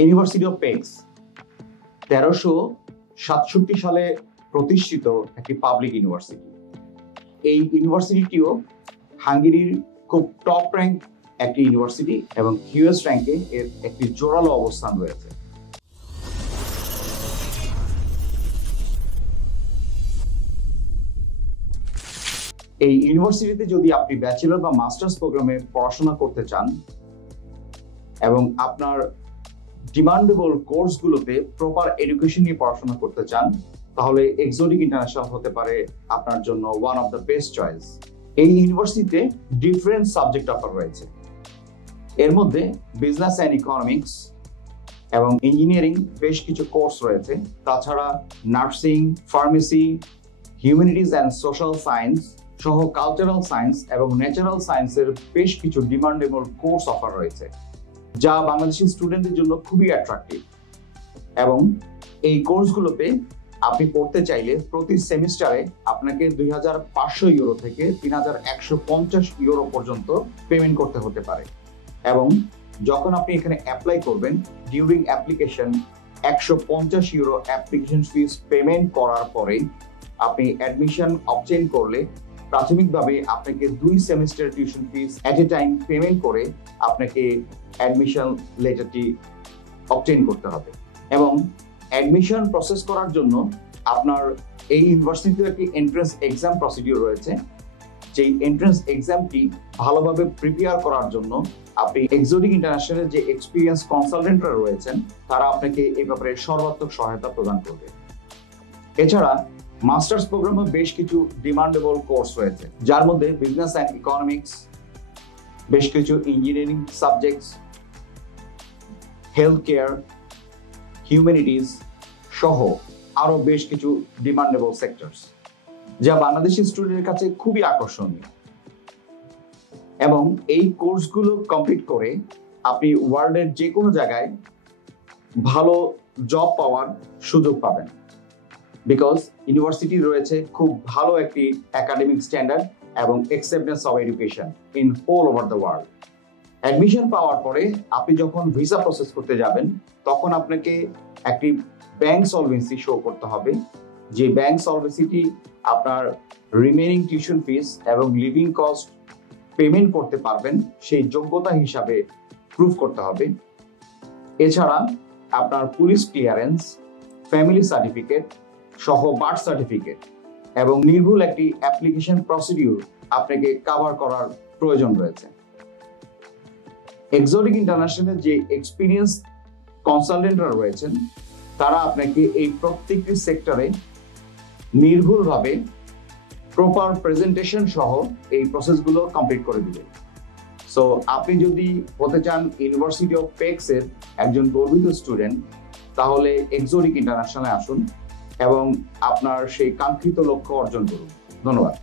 University of pecks 1367 সালে প্রতিষ্ঠিত একটি পাবলিক ইউনিভার্সিটি। এই ইউনিভার্সিটিটিও হাঙ্গেরির খুব টপ র্যাঙ্ক একটি ইউনিভার্সিটি এবং কিউএস র্যাঙ্কে এর একটি জোরালো অবস্থান রয়েছে। এই ইউনিভার্সিটিতে যদি আপনি ব্যাচেলর বা মাস্টার্স প্রোগ্রামে পড়াশোনা করতে চান এবং আপনার ডিমান্ডেবল কোর্সগুলোতে প্রপার এডুকেশন নিয়ে পড়াশোনা করতে চান, তাহলে এক্সোটিক ইন্টারন্যাশনাল হতে পারে আপনার জন্য one of the best choice. এই ইউনিভার্সিটিতে ডিফারেন্ট সাবজেক্ট অফার রয়েছে। এর মধ্যে বিজনেস অ্যান্ড ইকোনমিক্স এবং ইঞ্জিনিয়ারিং বেশ কিছু কোর্স রয়েছে। তাছাড়া nursing, pharmacy, humanities and social science সহ কালচারাল সায়েন্স এবং ন্যাচারাল সায়েন্সের বেশ কিছু ডিমান্ডেবল কোর্স অফার রয়েছে, যা বাংলাদেশি স্টুডেন্টদের জন্য খুবই অ্যাট্রাক্টিভ। এবং এই কোর্সগুলোতে আপনি পড়তে চাইলে প্রতি সেমিস্টারে আপনাকে 2500 ইউরো থেকে 3150 ইউরো পর্যন্ত পেমেন্ট করতে হতে পারে। এবং যখন আপনি এখানে অ্যাপ্লাই করবেন, during application 150 euro application fees payment করার পরে আপনি অ্যাডমিশন অবটেইন করলে প্রাথমিকভাবে আপনাকে 2 semester tuition fees at a time payment করে আপনাকে অ্যাডমিশন লেটারটি অবটেইন করতে হবে। এবং অ্যাডমিশন প্রসেস করার জন্য আপনার এই ইউনিভার্সিটিতে একটি এন্ট্রান্স এক্সাম প্রসিডিউর রয়েছে। যেই এন্ট্রান্স এক্সামটি ভালোভাবে প্রিপেয়ার করার জন্য আপনি এক্সোটিক ইন্টারন্যাশনালের যে এক্সপিরিয়েন্স কনসালটেন্টরা রয়েছেন, তারা আপনাকে এই ব্যাপারে সর্বাত্মক সহায়তা প্রদান করবে। এছাড়া মাস্টার্স প্রোগ্রামে বেশ কিছু ডিমান্ডেবল কোর্স রয়েছে, যার মধ্যে বিজনেস অ্যান্ড ইকোনমিক্স, বেশ কিছু engineering subjects, health care, humanities সহ আরো বেশ কিছু ডিমান্ডেবল সেক্টরস, যা বাংলাদেশি স্টুডেন্টের কাছে খুবই আকর্ষণীয়। এবং এই কোর্সগুলো কমপ্লিট করে আপনি ওয়ার্ল্ডের যে কোনো জায়গায় ভালো জব পাওয়ার সুযোগ পাবেন, বিকজ ইউনিভার্সিটি রয়েছে খুব ভালো একটি একাডেমিক স্ট্যান্ডার্ড এবং acceptance of education in whole over the world. Admission পাওয়ার পরে আপনি যখন ভিসা প্রসেস করতে যাবেন, তখন আপনাকে একটি ব্যাংক সলভেন্সি শো করতে হবে। যে ব্যাংক সলভেন্সিটি আপনার রিমেইনিং টিউশন ফিস এবং লিভিং কস্ট পেমেন্ট করতে পারবেন সেই যোগ্যতা হিসাবে প্রুফ করতে হবে। এছাড়া আপনার পুলিশ ক্লিয়ারেন্স, ফ্যামিলি সার্টিফিকেট সহ বার্থ সার্টিফিকেট এবং নির্ভুল একটি অ্যাপ্লিকেশন প্রসিডিউর আপনাকে কভার করার প্রয়োজন রয়েছে। এক্সোটিক ইন্টারন্যাশনালের যে এক্সপিরিয়েন্স কনসালটেন্টরা রয়েছেন, তারা আপনাকে এই প্রত্যেকটি সেক্টরে নির্ভুলভাবে প্রপার প্রেজেন্টেশন সহ এই প্রসেসগুলো কমপ্লিট করে দিবে। সো আপনি যদি হতে চান ইউনিভার্সিটি অফ পেক্স এর একজন গর্বিত স্টুডেন্ট, তাহলে এক্সোটিক ইন্টারন্যাশনালে আসুন এবং আপনার সেই কাঙ্ক্ষিত লক্ষ্য অর্জন করুন। ধন্যবাদ।